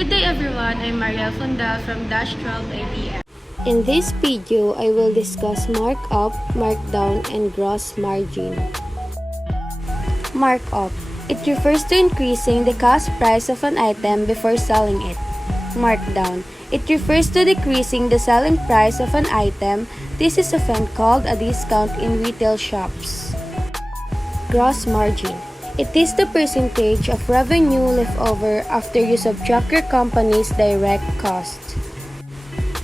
Good day everyone, I'm Mariel Funda from Dash 12 ATM. In this video, I will discuss markup, markdown, and gross margin. Markup. It refers to increasing the cost price of an item before selling it. Markdown. It refers to decreasing the selling price of an item. This is often called a discount in retail shops. Gross margin. It is the percentage of revenue left over after you subtract your company's direct cost.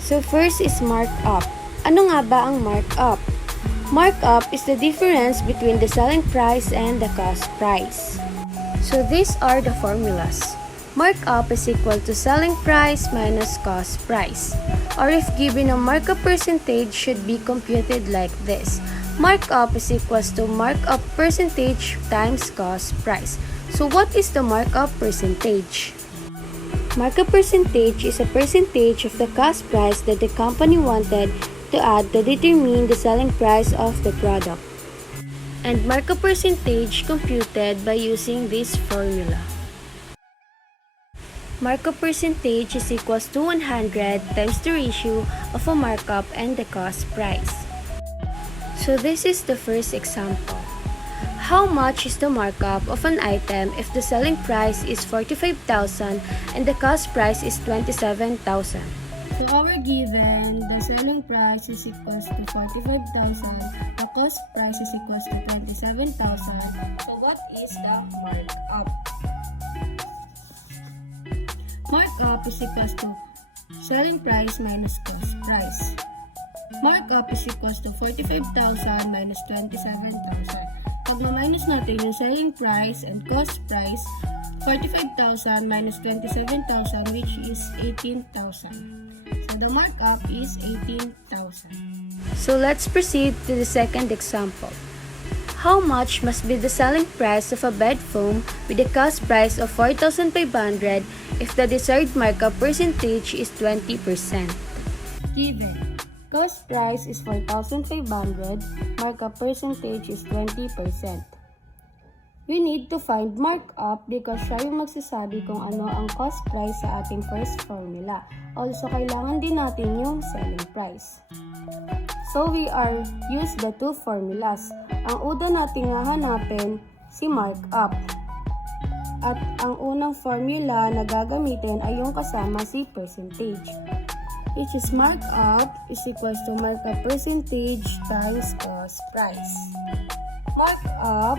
So first is markup. Ano nga ba ang markup? Markup is the difference between the selling price and the cost price. So these are the formulas. Markup is equal to selling price minus cost price. Or if given a markup percentage, should be computed like this. Markup is equals to markup percentage times cost price. So what is the markup percentage? Markup percentage is a percentage of the cost price that the company wanted to add to determine the selling price of the product. And markup percentage computed by using this formula. Markup percentage is equals to 100 times the ratio of a markup and the cost price. So this is the first example. How much is the markup of an item if the selling price is 45,000 and the cost price is 27,000? So our given, the selling price is equals to 45,000, the cost price is equals to 27,000. So what is the markup? Markup is equals to selling price minus cost price. Markup is equals to 45,000 minus 27,000. Pag na-minus natin yung selling price and cost price, 45,000 minus 27,000 which is 18,000. So the markup is 18,000. So let's proceed to the second example. How much must be the selling price of a bed foam with a cost price of 4,500 if the desired markup percentage is 20%? Given. Cost price is 4,500, markup percentage is 20%. We need to find markup because siya yung magsasabi kung ano ang cost price sa ating first formula. Also, kailangan din natin yung selling price. So, we are use the two formulas. Ang una natin nga hanapin, si markup. At ang unang formula na gagamitin ay yung kasama si percentage. Which is markup is equals to markup percentage times cost price. Markup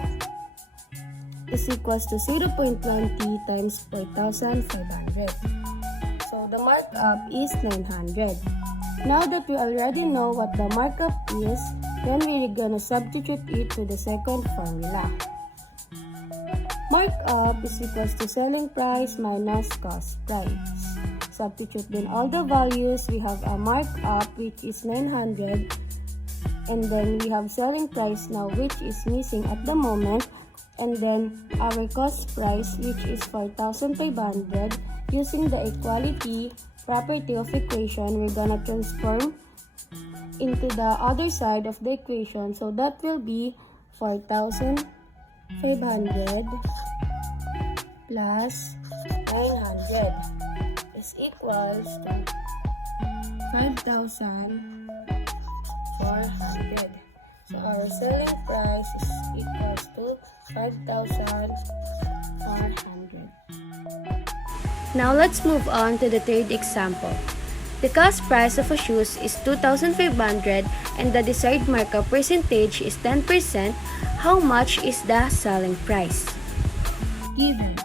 is equals to 0.20 times 4,500. So the markup is 900. Now that we already know what the markup is, then we're gonna substitute it to the second formula. Markup is equals to selling price minus cost price. Substitute then all the values. We have a markup which is 900 and then we have selling price now which is missing at the moment, and then our cost price which is 4,500. Using the equality property of equation, we're gonna transform into the other side of the equation, so that will be 4,500 plus 900 is equals to 5,400. So our selling price is equals to 5,400. Now let's move on to the third example. The cost price of a shoes is 2,500 and the desired markup percentage is 10%. How much is the selling price? Given.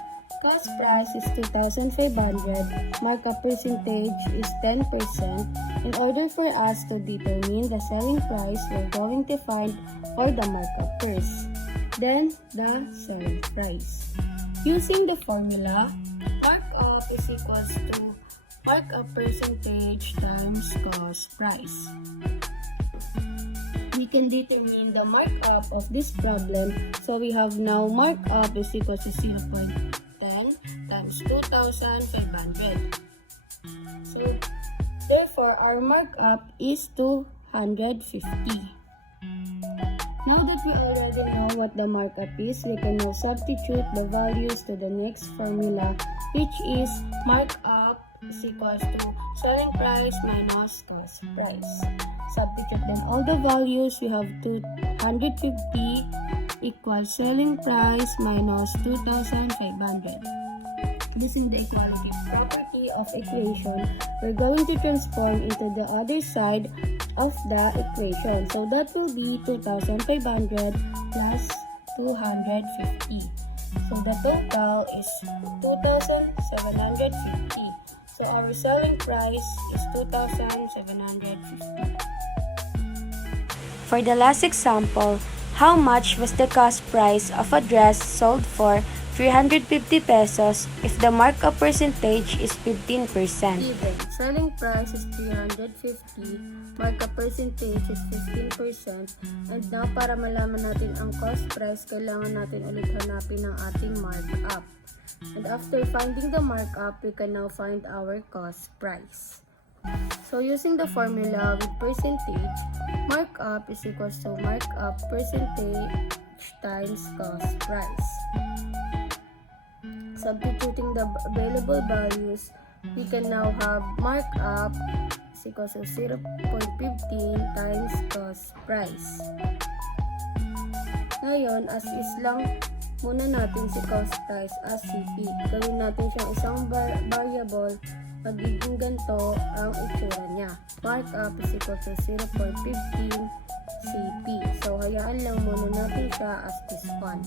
Cost price is 2,500, markup percentage is 10%. In order for us to determine the selling price, we're going to find for the markup first, then the selling price. Using the formula, markup is equals to markup percentage times cost price. We can determine the markup of this problem, so we have now markup is equals to 0.10 times 2,500. So, therefore, our markup is 250. Now that we already know what the markup is, we can now substitute the values to the next formula, which is markup is equals to selling price minus cost price. Substitute them all the values. We have 250 equals selling price minus 2,500. Using the equality property of equation, we're going to transform into the other side of the equation. So that will be 2,500 plus 250. So the total is 2,750. So our selling price is 2,750. For the last example, how much was the cost price of a dress sold for 350 pesos if the markup percentage is 15%? Given selling price is 350, markup percentage is 15%, and now para malaman natin ang cost price, kailangan natin ulit hanapin ang ating markup. And after finding the markup, we can now find our cost price. So using the formula with percentage, markup is equals to markup percentage times cost price. Substituting the available values, we can now have markup is equals to 0.15 times cost price. Ngayon, as is lang muna natin si cost price as CP. Gawin natin siyang isang variable, magiging ganito ang itsura niya. Markup is equal to 0.15 CP. So, hayaan lang muna natin siya as this one.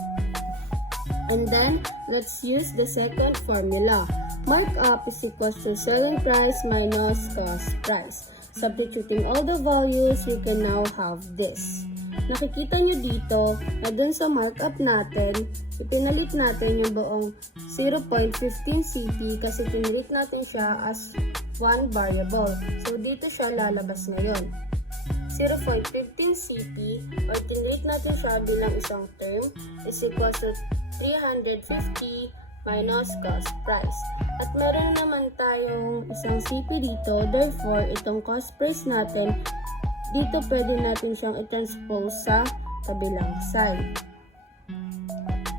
And then, let's use the second formula. Markup is equals to selling price minus cost price. Substituting all the values, you can now have this. Nakikita nyo dito na dun sa markup natin, ipinalit natin yung buong 0.15 CP kasi tinreat natin siya as one variable. So, dito siya lalabas ngayon. 0.15 CP or tinreat natin siya bilang isang term is equals to 350 minus cost price. At meron naman tayong isang CP dito, therefore, itong cost price natin, dito pwede natin siyang i-transpose sa kabilang side.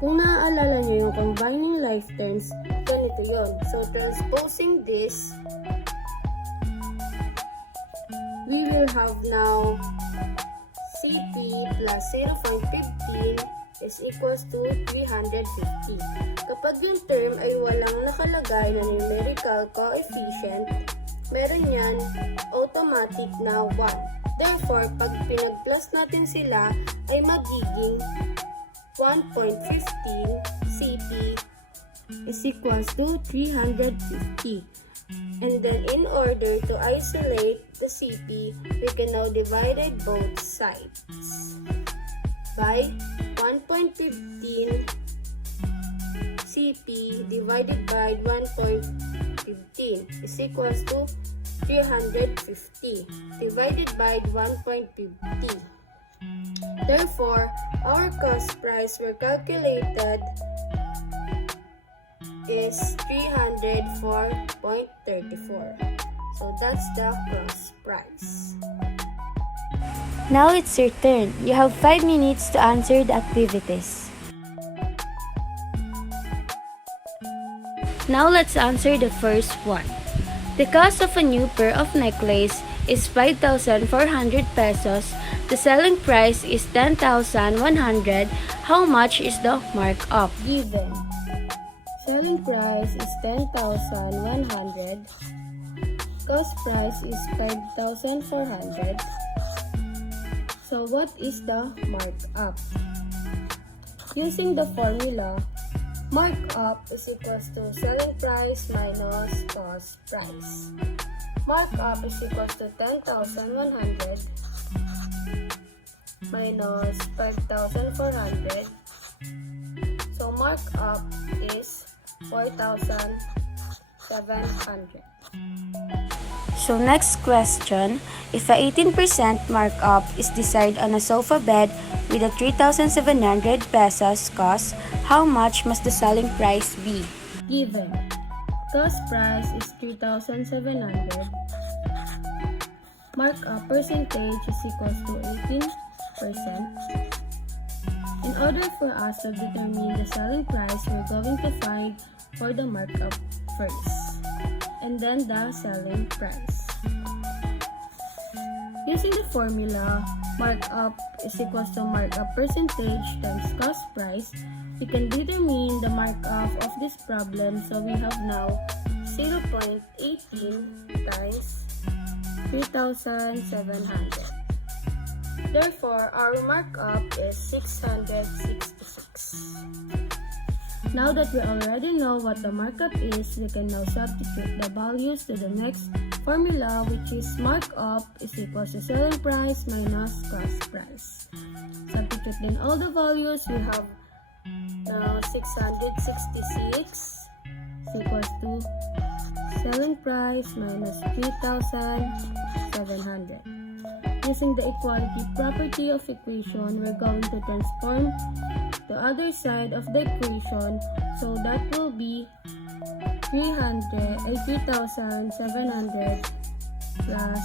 Kung naaalala nyo yung combining like terms, ganito yon. So, transposing this, we will have now CP plus 0.15 is equals to 350. Kapag yung term ay walang nakalagay na numerical coefficient, meron yan automatic na 1. Therefore, pag pinag-plus natin sila, ay magiging 1.15 CP is equals to 350. And then, in order to isolate the CP, we can now divide both sides by 1.15 CP divided by 1.15 is equals to 350 divided by 1.50. Therefore, our cost price were calculated is 304.34. So that's the cost price. Now it's your turn. You have 5 minutes to answer the activities. Now let's answer the first one. The cost of a new pair of necklace is 5,400 pesos. The selling price is 10,100. How much is the markup? Given selling price is 10,100, cost price is 5,400. So what is the markup? Using the formula, markup is equals to selling price minus cost price. Markup is equals to 10,100 minus 5,400. So markup is 4,700. So next question, if a 18% markup is desired on a sofa bed with a 3,700 pesos cost, how much must the selling price be? Given cost price is 3,700, markup percentage is equals to 18%. In order for us to determine the selling price, we're going to find for the markup first, and then the selling price. Using the formula, markup is equals to markup percentage times cost price, we can determine the markup of this problem. So we have now 0.18 times 3,700. Therefore, our markup is 666. Now that we already know what the markup is, we can now substitute the values to the next formula, which is markup is equals to selling price minus cost price. Substitute in all the values. We have now 666 is equals to selling price minus 3,700. Using the equality property of equation, we're going to transform the other side of the equation, so that will be 3,700 plus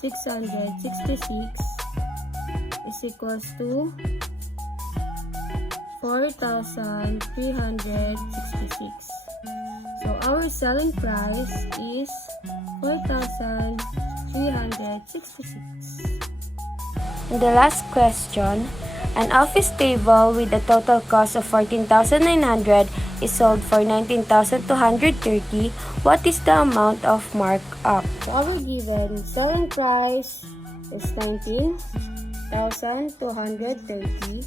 666 is equals to 4,366. So our selling price is 4,366. In the last question, an office table with a total cost of 14,900 is sold for 19,230. What is the amount of markup? So our given selling price is 19,230.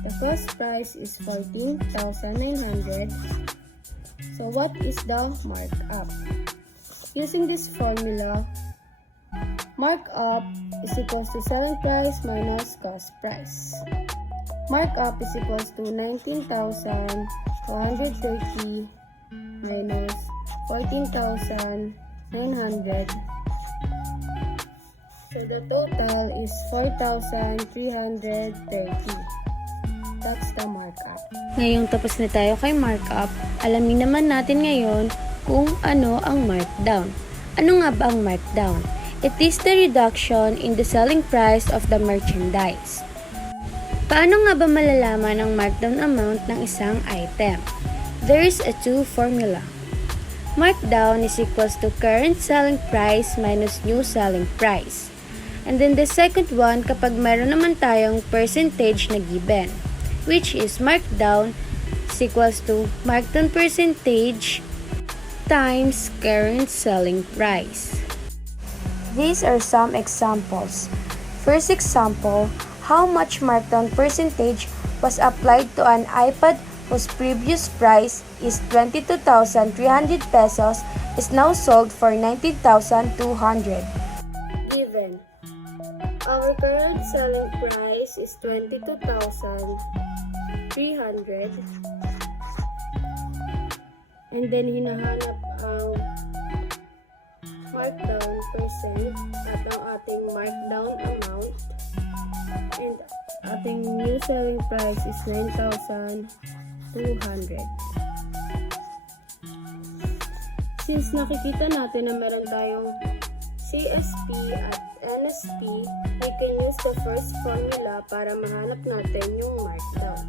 The cost price is 14,900. So what is the markup? Using this formula, markup is equals to selling price minus cost price. Markup is equals to 19,230 minus 14,900. So the total is 4,330. That's the markup. Ngayong tapos na tayo kay markup, alamin naman natin ngayon kung ano ang markdown. Ano nga ba ang markdown? It is the reduction in the selling price of the merchandise. Paano nga ba malalaman ang markdown amount ng isang item? There is a two formula. Markdown is equals to current selling price minus new selling price. And then the second one, kapag meron naman tayong percentage na given, which is markdown is equals to markdown percentage times current selling price. These are some examples. First example, how much markdown percentage was applied to an iPad whose previous price is 22,300 pesos is now sold for 19,200. Given. Our current selling price is 22,300. And then hinahanap ang markdown percent at ang ating markdown amount. And ating new selling price is 9,200. Since nakikita natin na meron tayong CSP at NSP, we can use the first formula para mahanap natin yung markdown.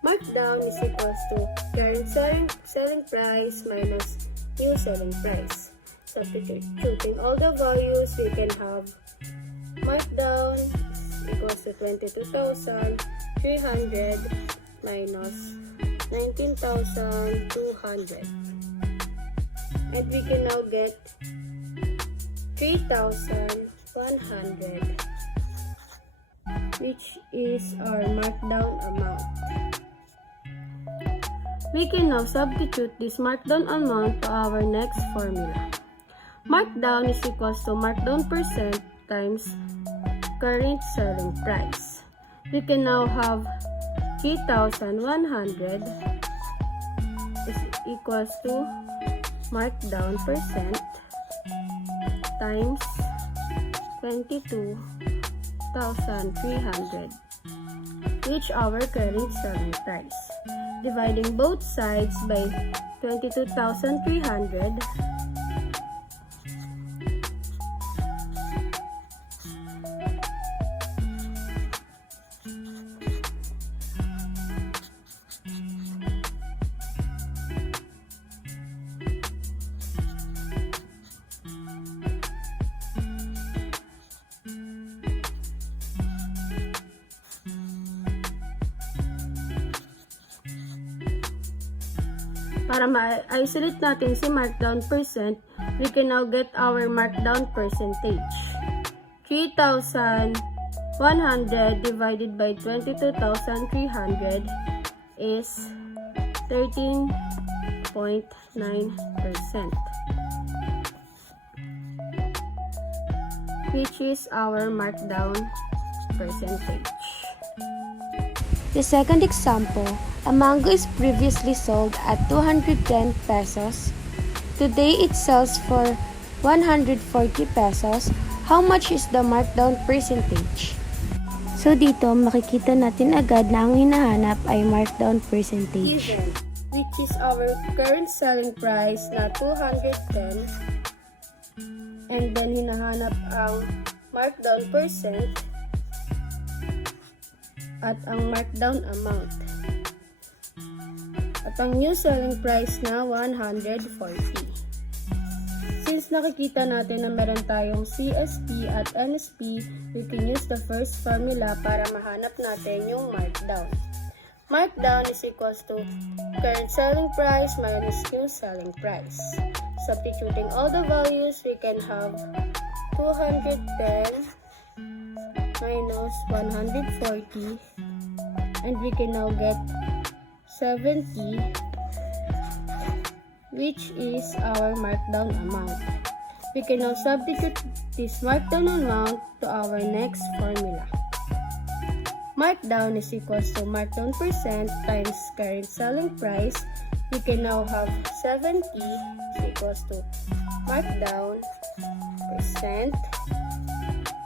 Markdown is equals to current selling price minus new selling price. Substituting all the values, we can have markdown is equals to 22,300 minus 19,200. And we can now get 3,100, which is our markdown amount. We can now substitute this markdown amount to our next formula. Markdown is equals to markdown percent times current selling price. We can now have 3,100 is equals to markdown percent times 22,300, which our current selling price. Dividing both sides by 22,300, Para ma-isolate natin si markdown percent, we can now get our markdown percentage. 3,100 divided by 22,300 is 13.9%, which is our markdown percentage. The second example, a mango is previously sold at 210 pesos. Today it sells for 140 pesos. How much is the markdown percentage? So dito makikita natin agad na ang hinahanap ay markdown percentage. Given, which is our current selling price na 210, and then hinahanap ang markdown percent at ang markdown amount. At ang new selling price na 140. Since nakikita natin na meron tayong CSP at NSP, we can use the first formula para mahanap natin yung markdown. Markdown is equals to current selling price minus new selling price. Substituting all the values, we can have 210 minus 140, and we can now get 70, which is our markdown amount. We can now substitute this markdown amount to our next formula. Markdown is equals to markdown percent times current selling price. We can now have 70 is equals to markdown percent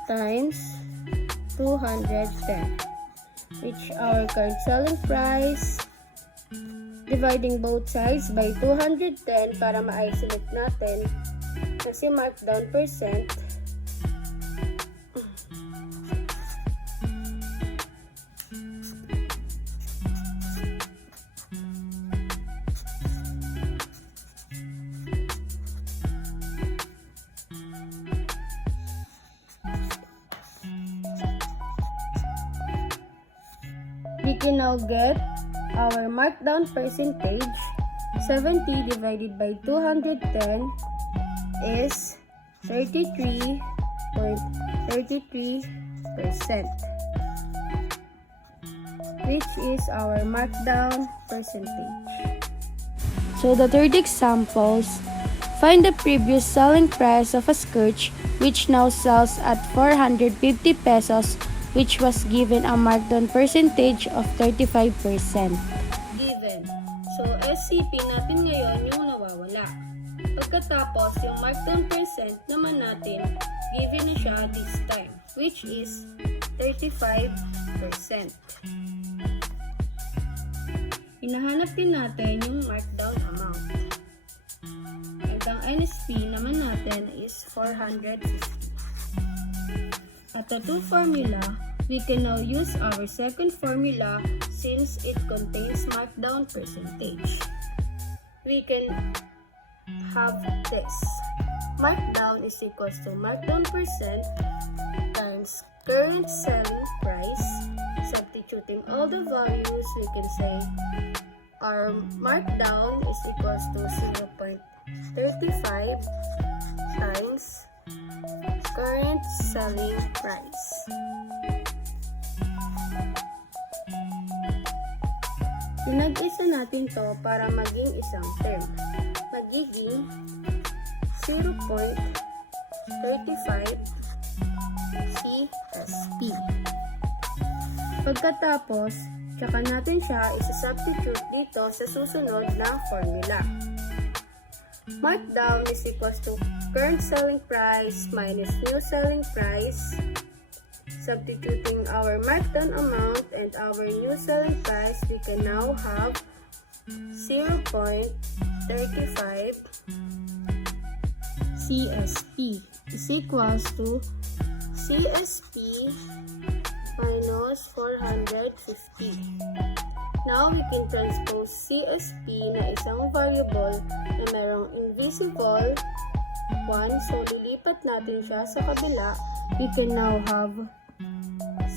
times 210, which our current selling price, dividing both sides by 210 para ma-isolate natin na si markdown percent. We can now get our markdown percentage. 70 divided by 210 is 33.33%, which is our markdown percentage. So the third examples, find the previous selling price of a skirt which now sells at 450 pesos, which was given a markdown percentage of 35%. Given. So, SCP natin ngayon yung nawawala. Pagkatapos, yung markdown percent naman natin, given na siya this time, which is 35%. Hinahanap din natin yung markdown amount. And ang NSP naman natin is 450. At the two formula, we can now use our second formula since it contains markdown percentage. We can have this. Markdown is equals to markdown percent times current selling price. Substituting all the values, we can say our markdown is equals to 0.35 times current selling price. Pinag-isa natin to para maging isang term. Magiging 0.35 CSP. Pagkatapos, tsaka natin siya isa-substitute dito sa susunod na formula. Markdown is equals to current selling price minus new selling price. Substituting our markdown amount and our new selling price, we can now have 0.35 CSP is equals to CSP minus 450. Now, we can transpose CSP na isang variable na merong invisible 1. So, lilipat natin siya sa kabila. We can now have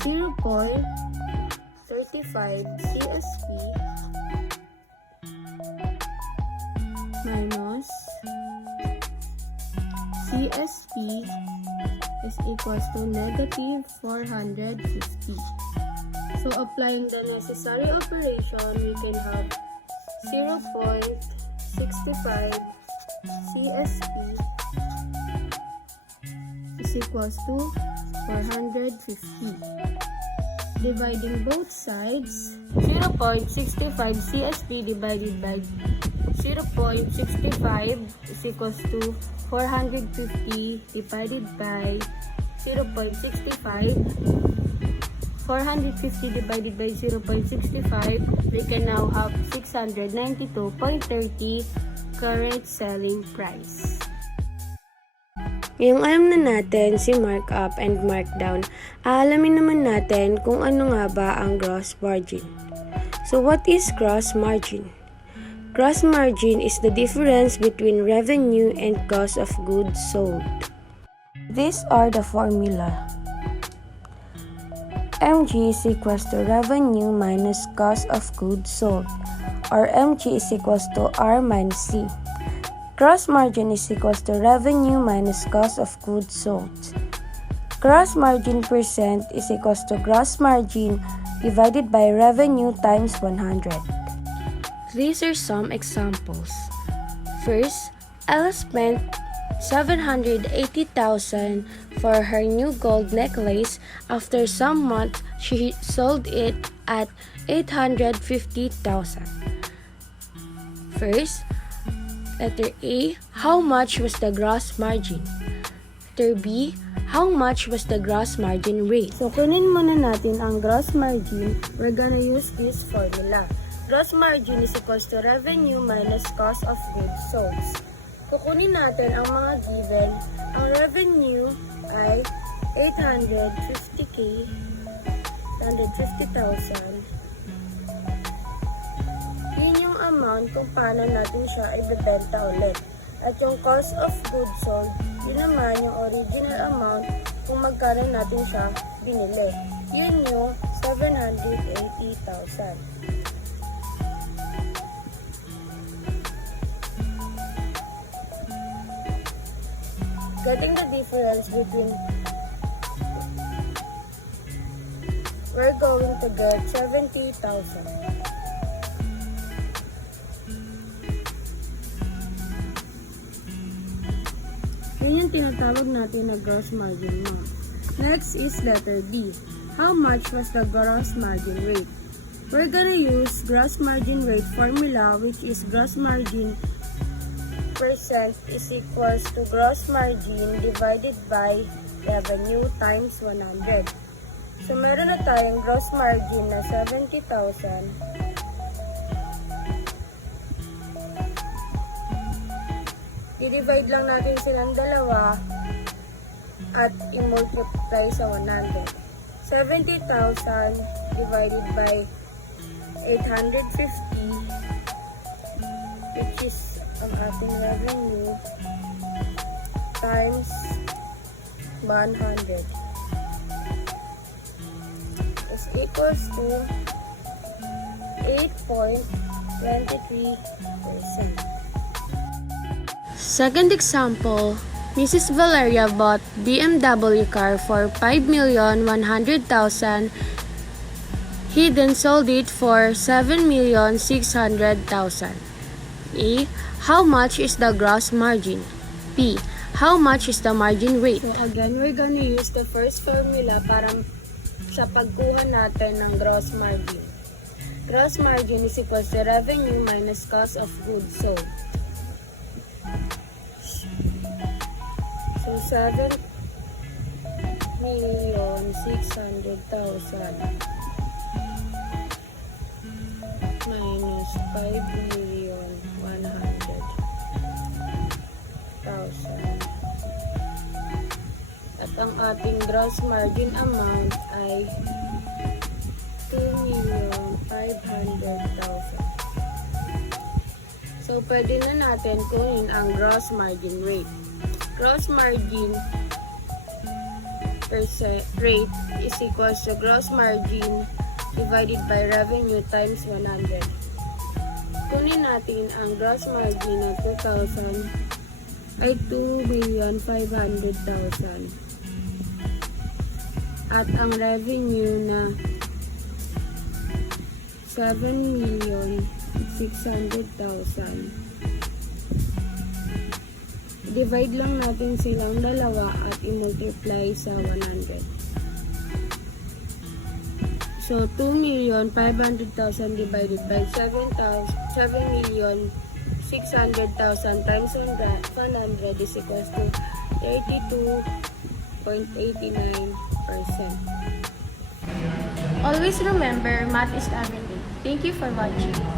0.35 CSP minus CSP is equals to negative 450. So applying the necessary operation, we can have 0.65 CSP is equals to 450. Dividing both sides, 0.65 CSP divided by 0.65 is equals to 450 divided by 0.65. 450 divided by 0.65, we can now have 692.30 current selling price. Ngayong alam na natin si markup and markdown, aalamin naman natin kung ano nga ba ang gross margin. So what is gross margin? Gross margin is the difference between revenue and cost of goods sold. These are the formula. MG is equals to revenue minus cost of goods sold, or MG is equals to R minus C. Gross margin is equals to revenue minus cost of goods sold. Gross margin percent is equals to gross margin divided by revenue times 100. These are some examples. First, Ella spent 780,000 for her new gold necklace. After some months, she sold it at 850,000. First, letter A, how much was the gross margin? Letter B, how much was the gross margin rate? So kunin muna natin ang gross margin. We're gonna use this formula. Gross margin is equals to revenue minus cost of goods sold. Kukunin natin ang mga given. Ang revenue ay 850,000. Yun yung amount kung paano natin siya ibebenta ulit. At yung cost of goods sold, yun naman yung original amount kung magkano natin siya binili. Yun yung 780,000. Getting the difference between, we're going to get 70,000. Yun yung tinatawag natin na gross margin mo. Next is letter D. How much was the gross margin rate? We're gonna use gross margin rate formula, which is gross margin percent is equals to gross margin divided by revenue times 100. So meron na tayong gross margin na 70,000. I-divide lang natin silang dalawa at i-multiply sa 100. 70,000 divided by 850, which is ang ating revenue, times 100 is equals to 8.23%. Second example, Mrs. Valeria bought BMW car for 5,100,000. He then sold it for 7,600,000. A. How much is the gross margin? B. How much is the margin rate? So again, we're gonna use the first formula para sa pagkuha natin ng gross margin. Gross margin is equals to revenue minus cost of goods sold. So 7,600,000 minus 5,100,000. At ang ating gross margin amount ay 2,500,000. So, pwede na natin kunin ang gross margin rate. Gross margin rate is equals to gross margin divided by revenue times 100. kunin natin ang gross margin na 2,000 ay 2,500,000 at ang revenue na 7,600,000. Divide lang natin silang dalawa at i-multiply sa 100. So, 2,500,000 divided by 7,600,000 times 100 is equals to 32.89%. Always remember, math is everything. Thank you for watching.